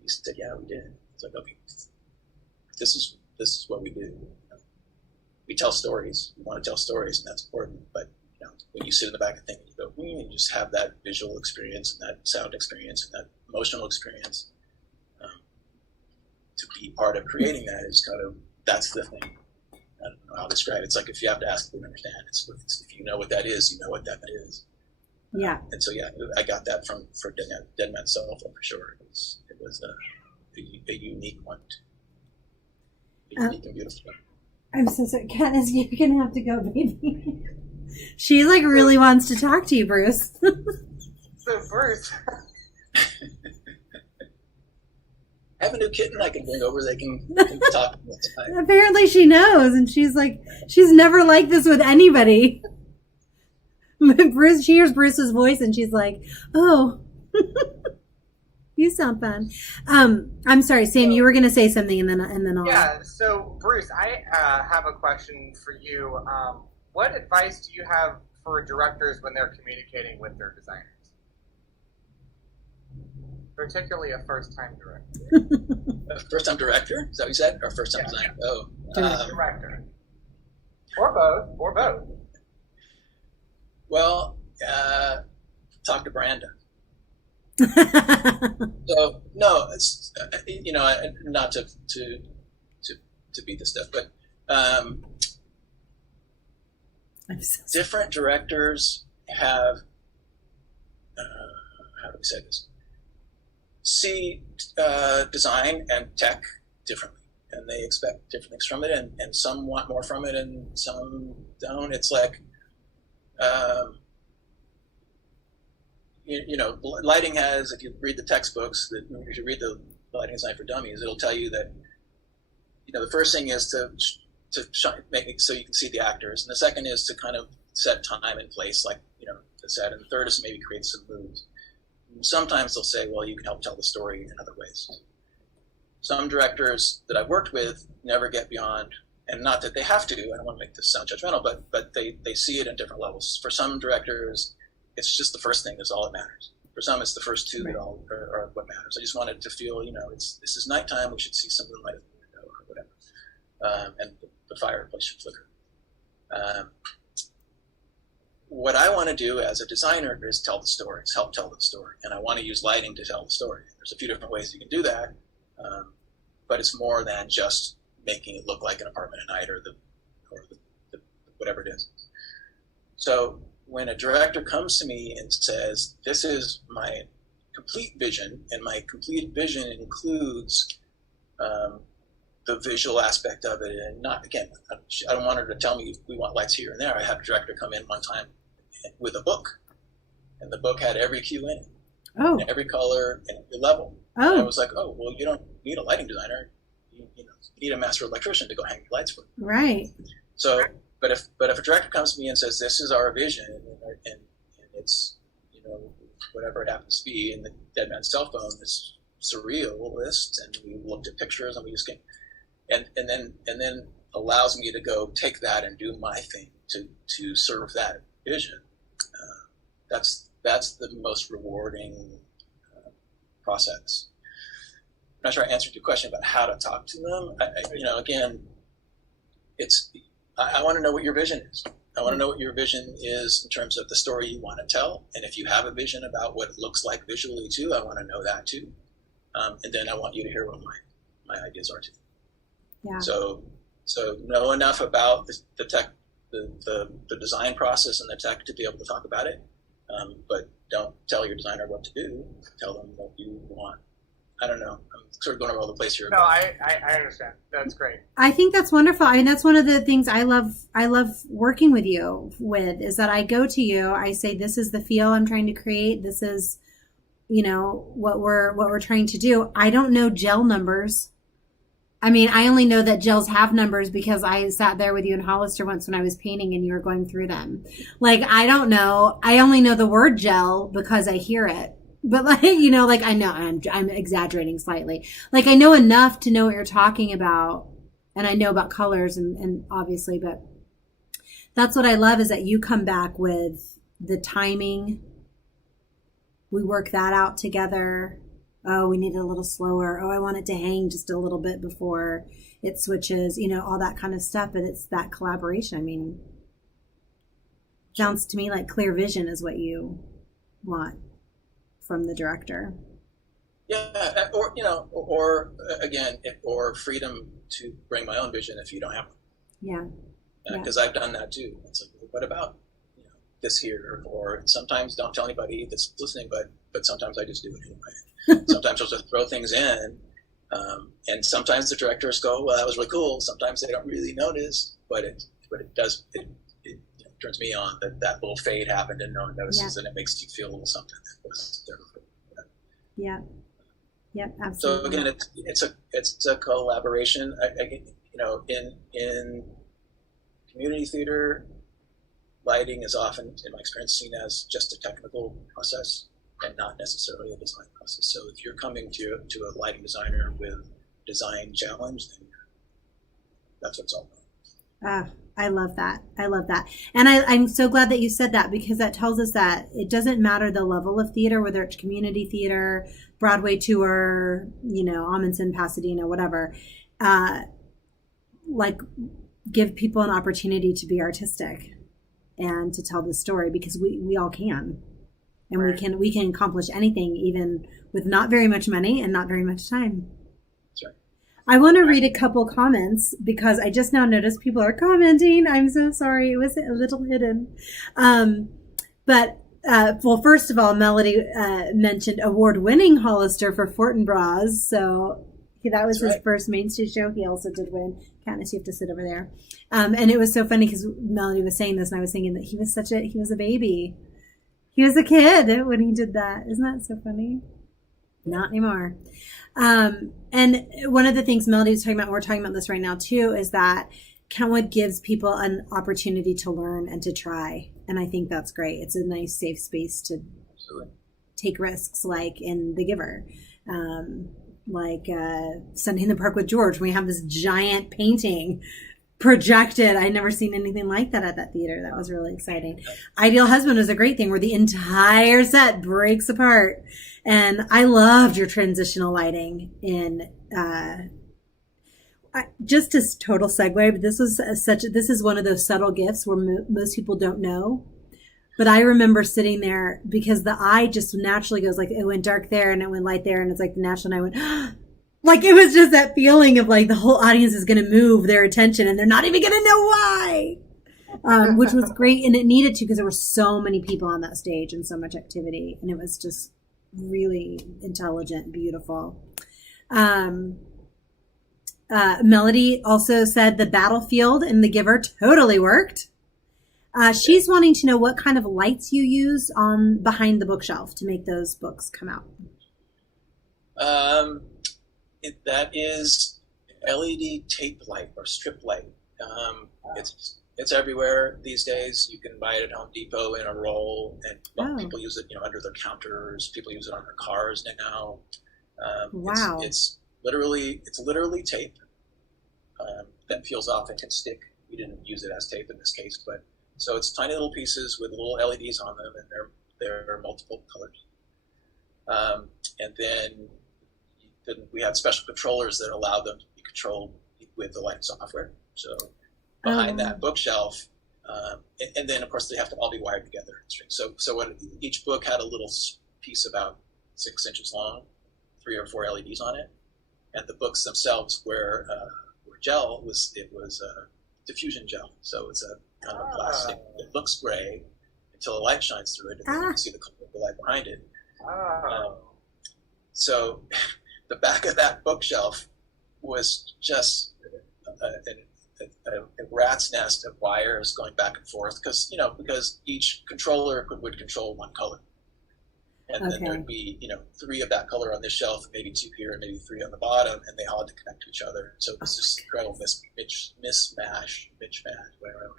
You said, "Yeah, we did." It's like, okay, this is what we do. We tell stories. We want to tell stories, and that's important. But when you sit in the back of the thing and you go, you just have that visual experience and that sound experience and that emotional experience. To be part of creating that is that's the thing. I don't know how to describe it. It's like if you have to ask, we understand. It's if you know what that is, you know what that is. Yeah. And so I got that for Dead Man's Soul for sure. It was a unique one. A unique and beautiful one. I'm so sorry, Katniss. You're gonna have to go, baby. She like really wants to talk to you, Bruce. So Bruce, I have a new kitten I can bring over. They can talk. Apparently she knows, and she's like, she's never like this with anybody. Bruce, she hears Bruce's voice, and she's like, "Oh, you sound fun." I'm sorry, Sam. You were going to say something, and then I'll. Yeah. So Bruce, I have a question for you. What advice do you have for directors when they're communicating with their designers? Particularly a first-time director. A first-time director? Is that what you said? Or first-time designer? Oh. Director. Or both. Well, talk to Branda. So, no, it's, not to beat this stuff, but different directors have, how do we say this? See design and tech differently, and they expect different things from it, and some want more from it and some don't. It's like lighting has, if you read the textbooks, if you read the lighting design for dummies, it'll tell you that the first thing is to make it so you can see the actors, and the second is to kind of set time and place, like the set, and the third is to maybe create some moods. Sometimes they'll say, well, you can help tell the story in other ways. Some directors that I've worked with never get beyond, and not that they have to, I don't want to make this sound judgmental, but they see it in different levels. For some directors, it's just the first thing is all that matters. For some, it's the first two that all are what matters. I just wanted to feel, this is nighttime, we should see some light at the window or whatever. And the fireplace should flicker. What I want to do as a designer is tell the stories, help tell the story. And I want to use lighting to tell the story. There's a few different ways you can do that, but it's more than just making it look like an apartment at night or the whatever it is. So when a director comes to me and says, this is my complete vision, and my complete vision includes the visual aspect of it, and not, again, I don't want her to tell me we want lights here and there. I had a director come in one time with a book, and the book had every cue in it, and every color and every level. And I was like, oh, well, you don't need a lighting designer. You need a master electrician to go hang the lights for you. Right. So, but if a director comes to me and says, this is our vision, and it's, whatever it happens to be, and the dead man's cell phone is surrealist, and we looked at pictures and we just came, and then allows me to go take that and do my thing to serve that vision. That's the most rewarding process. I'm not sure I answered your question about how to talk to them. Again, I want to know what your vision is. I want to know what your vision is in terms of the story you want to tell. And if you have a vision about what it looks like visually too, I want to know that too. And then I want you to hear what my ideas are too. Yeah. So know enough about the tech, the design process and the tech to be able to talk about it. But don't tell your designer what to do. Tell them what you want. I don't know. I'm sort of going all over the place here. No, I understand. That's great. I think that's wonderful. I mean, that's one of the things I love working with you with, is that I go to you, I say, this is the feel I'm trying to create. This is, what we're trying to do. I don't know gel numbers. I mean, I only know that gels have numbers because I sat there with you in Hollister once when I was painting and you were going through them. Like, I don't know. I only know the word gel because I hear it. But I know I'm exaggerating slightly. Like, I know enough to know what you're talking about, and I know about colors and obviously, but that's what I love, is that you come back with the timing. We work that out together. Oh, we need it a little slower. Oh, I want it to hang just a little bit before it switches, all that kind of stuff. But it's that collaboration. I mean, sounds to me like clear vision is what you want from the director. Yeah, or again, or freedom to bring my own vision if you don't have one. Yeah. Because I've done that too. It's like, what about this here? Or sometimes don't tell anybody that's listening, but sometimes I just do it anyway. Sometimes I'll just throw things in, and sometimes the directors go, well, that was really cool. Sometimes they don't really notice, but it does. turns me on, that little fade happened and no one notices, and it makes you feel a little something that was there before. Yeah. Yep, absolutely. So again, it's a collaboration. In community theater, lighting is often, in my experience, seen as just a technical process and not necessarily a design process. So if you're coming to a lighting designer with design challenge, then that's what it's all about. I love that. I love that. And I'm so glad that you said that, because that tells us that it doesn't matter the level of theater, whether it's community theater, Broadway tour, Amundsen, Pasadena, whatever. Give people an opportunity to be artistic and to tell the story, because we all can. And right. we can accomplish anything, even with not very much money and not very much time. That's right. I want to read a couple comments, because I just now noticed people are commenting. I'm so sorry. It was a little hidden. Well, first of all, Melody mentioned award-winning Hollister for Fortinbras. So that was his first main stage show. He also did win. Katniss, you have to sit over there. And it was so funny because Melody was saying this, and I was thinking that he was a baby. He was a kid when he did that. Isn't that so funny? Not anymore. And one of the things Melody was talking about, we're talking about this right now too, is that Kentwood gives people an opportunity to learn and to try. And I think that's great. It's a nice, safe space to take risks, like in The Giver. Sunday in the Park with George, we have this giant painting projected. I'd never seen anything like that at that theater. That was really exciting. Ideal Husband was a great thing where the entire set breaks apart. And I loved your transitional lighting in, just as total segue, but this is one of those subtle gifts where most people don't know. But I remember sitting there, because the eye just naturally goes like, it went dark there and it went light there. And it's like the national, and I went, like, it was just that feeling of like the whole audience is going to move their attention and they're not even going to know why, which was great. And it needed to, because there were so many people on that stage and so much activity. And it was just really intelligent, beautiful. Melody also said the battlefield in The Giver totally worked. She's wanting to know what kind of lights you use on behind the bookshelf to make those books come out. That is LED tape light or strip light. It's everywhere these days. You can buy it at Home Depot in a roll, and people use it, under their counters. People use it on their cars now. Wow! It's literally tape that peels off and can stick. We didn't use it as tape in this case, but so it's tiny little pieces with little LEDs on them, and they're multiple colors. And then we have special controllers that allow them to be controlled with the lighting software. So behind that bookshelf, and then of course they have to all be wired together. So each book had a little piece about 6 inches long, 3 or 4 LEDs on it, and the books themselves were gel. It was diffusion gel. So it's a kind of a plastic that looks gray until the light shines through it, and then you can see the color of the light behind it. So the back of that bookshelf was just a rat's nest of wires going back and forth, because each controller would control one color, and then there'd be 3 of that color on this shelf, maybe 2 here, and maybe 3 on the bottom, and they all had to connect to each other. So it was this incredible mismatch, whatever,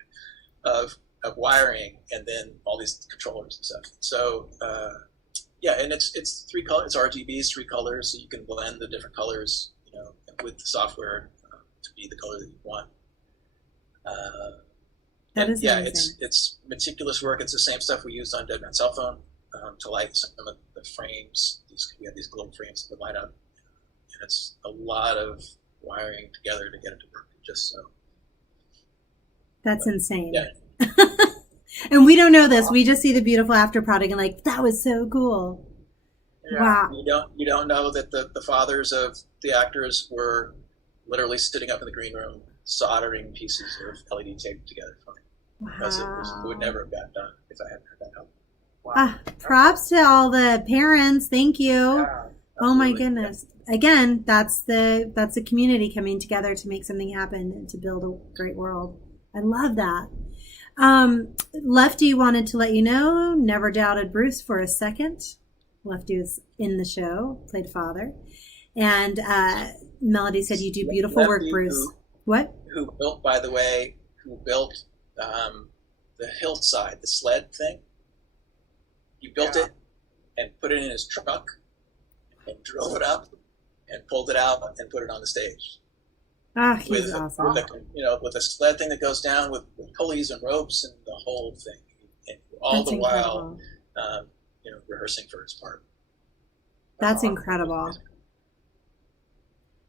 of wiring, and then all these controllers and stuff. So and it's 3 colors. It's RGBs, 3 colors, so you can blend the different colors, with the software to be the color that you want. That is amazing. It's meticulous work. It's the same stuff we used on Dead Man's Cell Phone to light some of the frames. We had these glowing frames that would light up, and it's a lot of wiring together to get it to work. Just so. That's insane. Yeah. And we don't know this. We just see the beautiful after product and that was so cool. Yeah. Wow. You don't know that the fathers of the actors were literally sitting up in the green room soldering pieces of LED tape together for me. Wow. Because it would never have gotten done if I hadn't had that help. Wow. Props to all the parents. Thank you. Yeah, oh my goodness. Again, that's the community coming together to make something happen and to build a great world. I love that. Lefty wanted to let you know, never doubted Bruce for a second. Lefty was in the show, played father. And Melody said, you do beautiful work, Bruce. What? Who built, by the way, the hillside, the sled thing. He built it and put it in his truck and drove it up and pulled it out and put it on the stage. Ah, he's awesome. With a sled thing that goes down with pulleys and ropes and the whole thing, and all That's the incredible. while, rehearsing for his part. That's incredible.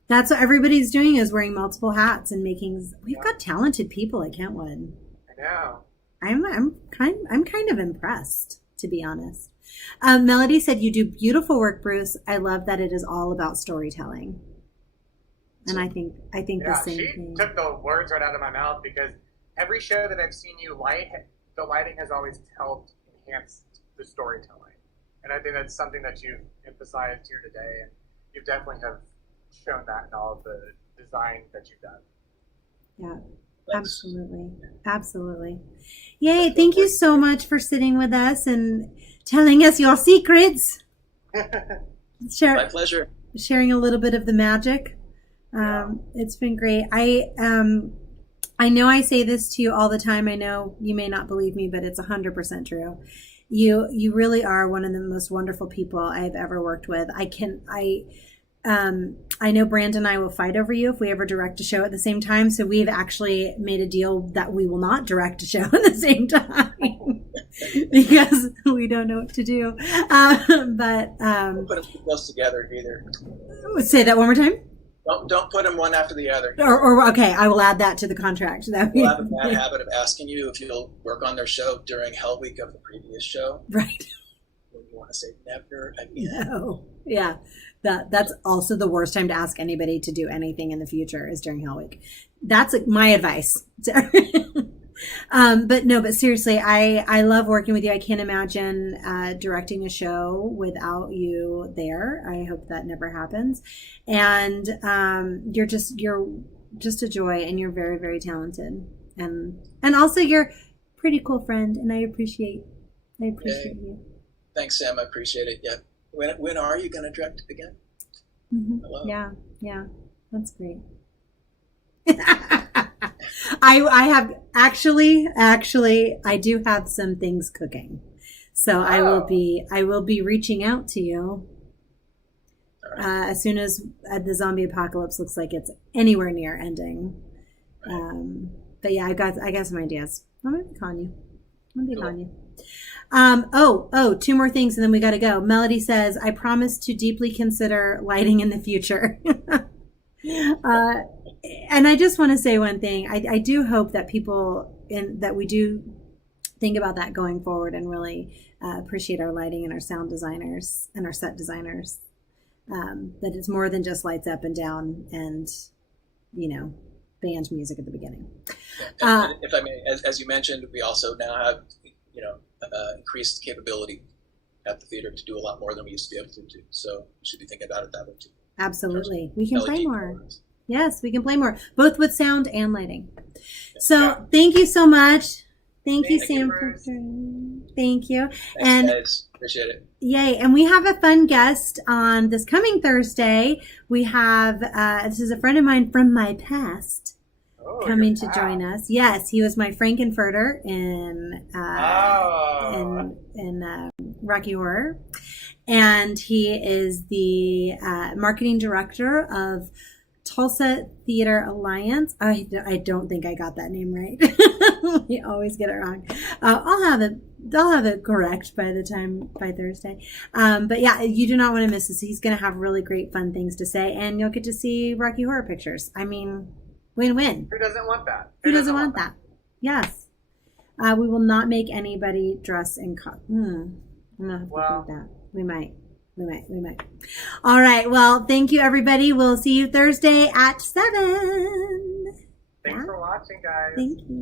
That's what everybody's doing, is wearing multiple hats and making. We've got talented people at Kentwood. I know. I'm kind of impressed, to be honest. Melody said, you do beautiful work, Bruce. I love that it is all about storytelling. And I think the same thing. She took the words right out of my mouth, because every show that I've seen you light, the lighting has always helped enhance the storytelling. And I think that's something that you've emphasized here today, and you definitely have shown that in all of the design that you've done. Yeah, absolutely. Yay, thank you so much for sitting with us and telling us your secrets. My pleasure. Sharing a little bit of the magic. It's been great. I know I say this to you all the time. I know you may not believe me, but it's 100% true. You really are one of the most wonderful people I have ever worked with. I know Brandon and I will fight over you if we ever direct a show at the same time. So we've actually made a deal that we will not direct a show at the same time because we don't know what to do. But don't put them close together either. Say that one more time. Don't put them one after the other. Or okay, I will add that to the contract. We'll have a bad habit of asking you if you'll work on their show during Hell Week of the previous show. Right. When you want to say never again. No. Yeah. That's also the worst time to ask anybody to do anything in the future, is during Hell Week. That's my advice. But seriously, I love working with you. I can't imagine directing a show without you there. I hope that never happens. And you're just a joy, and you're very, very talented. And also you're a pretty cool friend, and I appreciate you. Thanks, Sam. I appreciate it. Yeah. When are you going to direct again? Mm-hmm. Yeah, that's great. I have actually I do have some things cooking, so I will be reaching out to you as soon as the zombie apocalypse looks like it's anywhere near ending. Right. But yeah, I got some ideas. I'm gonna be calling you. Two more things and then we got to go. Melody says, I promise to deeply consider lighting in the future. And I just want to say one thing. I do hope that that we do think about that going forward and really appreciate our lighting and our sound designers and our set designers. That it's more than just lights up and down and, band music at the beginning. And if I may, as you mentioned, we also now have increased capability at the theater to do a lot more than we used to be able to do. So we should be thinking about it that way too. Absolutely. We can play more. Yes, we can play more, both with sound and lighting. So thank you so much. Thank you, Sam. Thank you. Thanks, guys. Appreciate it. Yay. And we have a fun guest on this coming Thursday. We have, this is a friend of mine from my past. Coming to join us. Yes, he was my Frankenfurter in Rocky Horror, and he is the marketing director of Tulsa Theater Alliance. I don't think I got that name right. We always get it wrong. I'll have it correct by Thursday. But yeah, you do not want to miss this. He's going to have really great fun things to say, and you'll get to see Rocky Horror pictures. I mean, win-win. Who doesn't want that? Who doesn't want that? Yes. We will not make anybody dress in I'm gonna have to think that. We might. All right. Well, thank you, everybody. We'll see you Thursday at 7. Thanks for watching, guys. Thank you.